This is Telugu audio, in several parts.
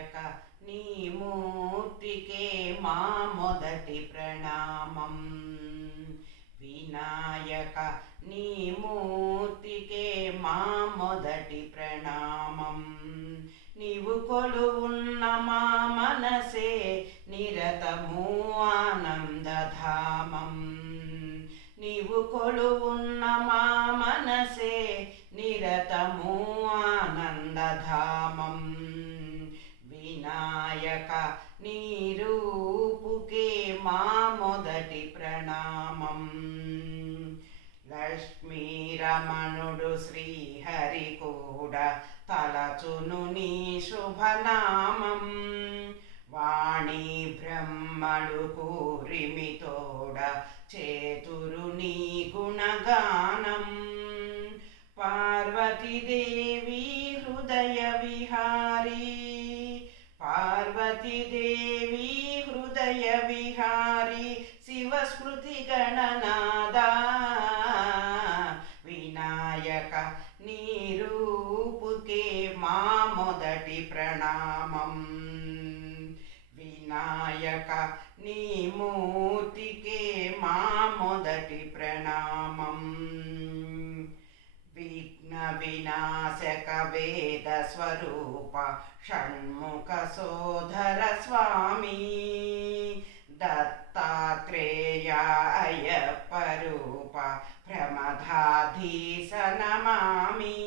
వినాయక నీ మూర్తికే మా మొదటి ప్రణామం. వినాయక నీ మూర్తికే మా మొదటి ప్రణామం. నీవు కొలువున్న మా మనసే నిరతము ఆనందధామం. నీవు కొలువున్న మా మనసే నిరతము ఆనందధామం. వినాయక నీ రూపుకే మా మొదటి ప్రణామం. లక్ష్మీరమణుడు శ్రీహరి కూడా తలచును నీ శుభనామం. వాణి బ్రహ్మడు కూరిమితోడ చేతురు నీ గుణగానం. పార్వతీదేవి హృదయ విహారీ, పార్వతీదేవి హృదయ విహారీ, శివస్మృతి గణనాదా. వినాయక నీ రూపుకే మా మొదటి ప్రణామం. వినాయక నీ మూర్తికే మా మొదటి ప్రణామం. విఘ్న వినాశక వేద స్వరూప షణ్ముఖ సోదర స్వామి. దత్తాత్రేయ అయ్యప్ప రూప ప్రమదాధీశ నమామి.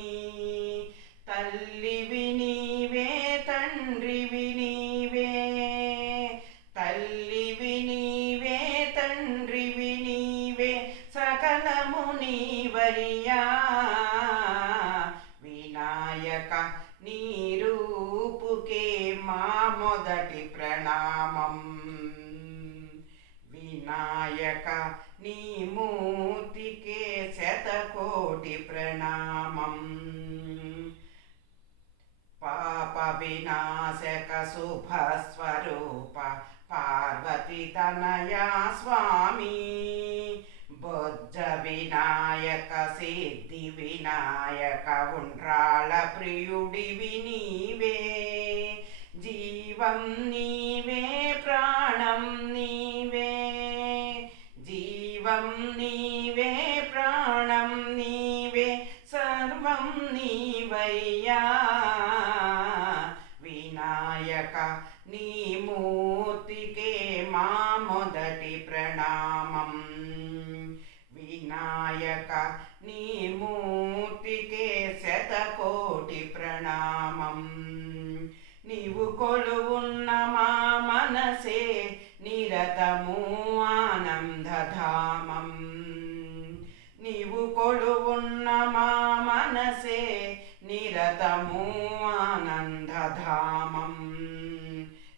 తల్లివి నీవే తండ్రివి నీవే, తల్లివి నీవే తండ్రివి నీవే, సకలము నీవయ్యా. వినాయక నీ రూపుకే మా మొదటి ప్రణామం. వినాయక నీ మూర్తికే శతకోటి ప్రణామం. పాప వినాశక శుభస్వరూప పార్వతి తనయా స్వామి. బొజ్జ వినాయక సిద్ధి వినాయక ఉండ్రాళ ప్రియుడివి నీవే. జీవం నీవే ప్రాణం నీవే, జీవం నీవే ప్రాణం నీవే, సర్వం నీవయ్యా. వినాయక నీ మూర్తికే మా మొదటి ప్రణామం. వినాయక నీ మూర్తికే శతకోటి ప్రణామం. నీవు కొలువున్న మా మనసే నిరతము ఆనందధామం. నీవు కొలువున్న మా మనసే నిరతము ఆనందధామం.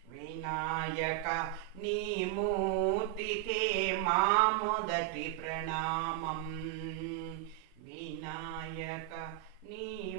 వినాయక నీ మూర్తికే మా మొదటి ప్రణామం. వినాయక నీ